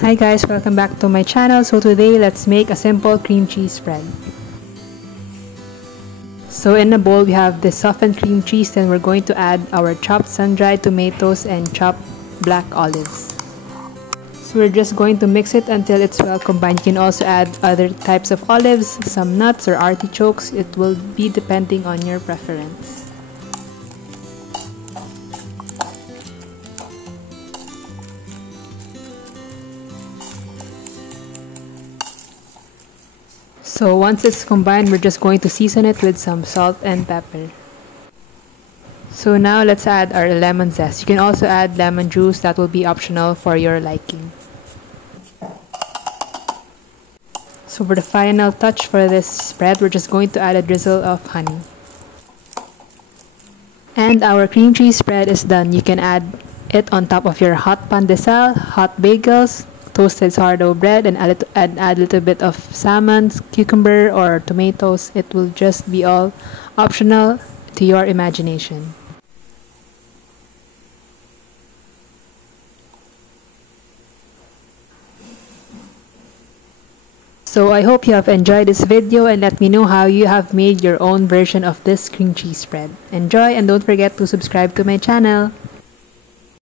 Hi guys, welcome back to my channel. So today let's make a simple cream cheese spread. So in a bowl we have this softened cream cheese, then we're going to add our chopped sun-dried tomatoes and chopped black olives. So we're just going to mix it until it's well combined. You can also add other types of olives, some nuts or artichokes. It will be depending on your preference. So once it's combined, we're just going to season it with some salt and pepper. So now let's add our lemon zest. You can also add lemon juice, that will be optional for your liking. So for the final touch for this spread, we're just going to add a drizzle of honey. And our cream cheese spread is done. You can add it on top of your hot pan de sal, hot bagels, toasted sourdough bread, and add a little bit of salmon, cucumber, or tomatoes. It will just be all optional to your imagination. So I hope you have enjoyed this video, and let me know how you have made your own version of this cream cheese spread. Enjoy, and don't forget to subscribe to my channel.